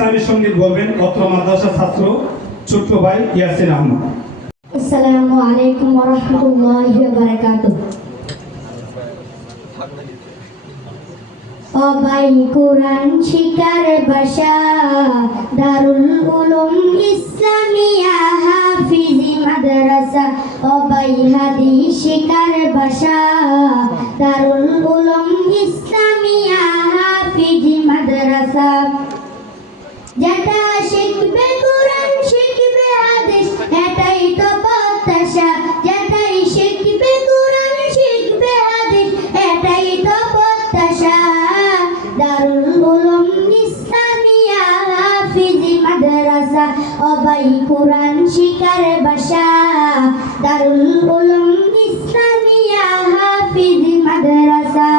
ইসলামী সঙ্গীত বলবেন অত্র মাদ্রাসা ছাত্র ছোট্ট ভাই ইয়াসিন আহমদ। আসসালামু আলাইকুম ওয়া রাহমাতুল্লাহি ওয়া বারাকাতুহু। সবাই কোরআন শিকার বাসা, দারুল উলুম ইসলামিয়া হাফিজি মাদ্রাসা। সবাই হাদিস শিকার বাসা, দারুল উলুম ইসলামিয়া হাফিজি মাদ্রাসা। যেটা শিখবে কোরআন শিখবে হাদিস, এটাই তো প্রত্যাশা। যেটাই শিখবে কোরআন শিখবে হাদিস, এটাই তো প্রত্যাশা। দারুল উলুম ইসলামিয়া হাফিজি মাদ্রাসা। সবাই কোরআন শিকার বাসা, দারুল উলুম ইসলামিয়া হাফিজি মাদ্রাসা।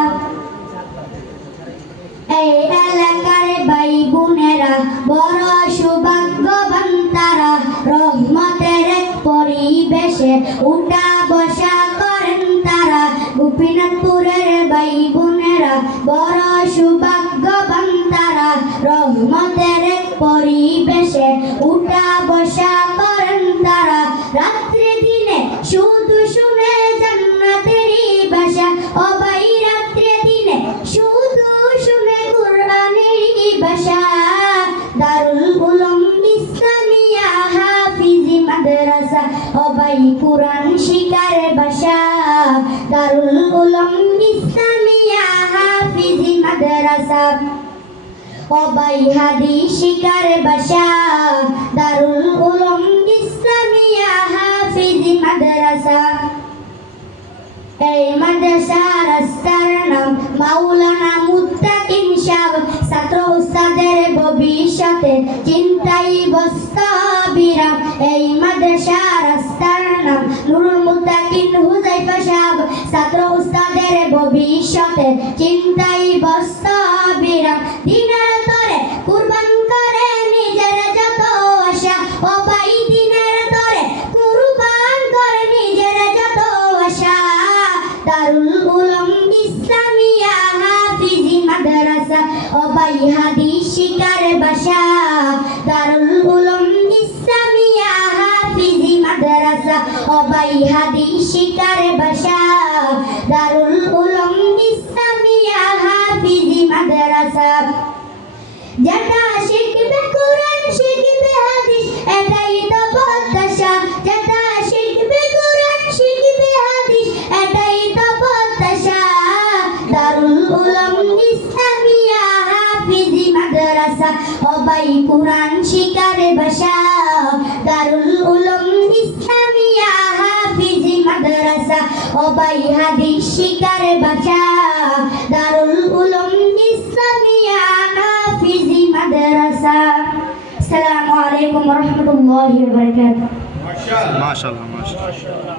এই এলাকার ভাই বোনেরা বড় সৌভাগ্যবান তারা, রহমতের এক পরিবেশে উঠা বসা করেন তারা। গোপীনাথপুরের ভাই বোনেরা বড় সৌভাগ্যবান তারা, রহমতের এক পরিবেশে উঠা বসা করেন তারা। রাত্রে দিনে শুধু শুনে জান্নাতেরই ভাষা, ও ভাই রাত্রে দিনে শুধু শুনে কোরআনেরই ভাষা। দারুল উলুম ইসলামিয়া হাফিজি মাদ্রাসা। ও ভাই কোরআন শিকার ভাষা, দারুল উলুম ইসলামিয়া হাফিজি মাদ্রাসা। ও ভাই হাদিস শিকার ভাষা, দারুল উলুম ইসলামিয়া হাফিজি মাদ্রাসা। এই মাদ্রাসার রাস্তার নাম মাওলানা মুত্তাকিন সাহেব। ছাত্র উস্তাদের ভবিষ্যতে চিন্তাই বস্তা বিরাম। এই মাদ্রাসার রাস্তার নাম নুরুল মুত্তাকিন হুজাইফা সাহেব। ছাত্র উস্তাদের ভবিষ্যতে চিন্তাই বস্তা বিরাম। দিনের তরে কুরবান করে নিজের যত আশা, ও ভাই দিনের তরে কুরবান করে নিজের যত আশা। দারুল উলুম ইসলামিয়া হাফিজি মাদ্রাসা। ও ভাই হাদিস শিকার ভাষা, দারুল উলুম ইসলামিয়া হাফিজি মাদ্রাসা। ও ভাই হাদিস শিকার ভাষা, দারুল উলুম ইসলামিয়া হাফিজি মাদ্রাসা। যেটা শিখবে কোরআন শিখবে হাদিস, এটাই তো প্রত্যাশা। যেটা শিখবে কোরআন শিখবে হাদিস, এটাই তো প্রত্যাশা। দারুল উলুম ইসলামিয়া হাফিজি মাদ্রাসা। ও ভাই কোরআন শিকার ভাষা, দারুল উলুম ইসলামিয়া হাফিজি মাদ্রাসা। ও ভাই হাদিস শিকার ভাষা, দারুল উলুম ইসলামিয়া হাফিজি মাদ্রাসা। আসসালামু আলাইকুম ওয়া রাহমাতুল্লাহি ওয়া বারাকাতুহু। মাশাআল্লাহ মাশাআল্লাহ।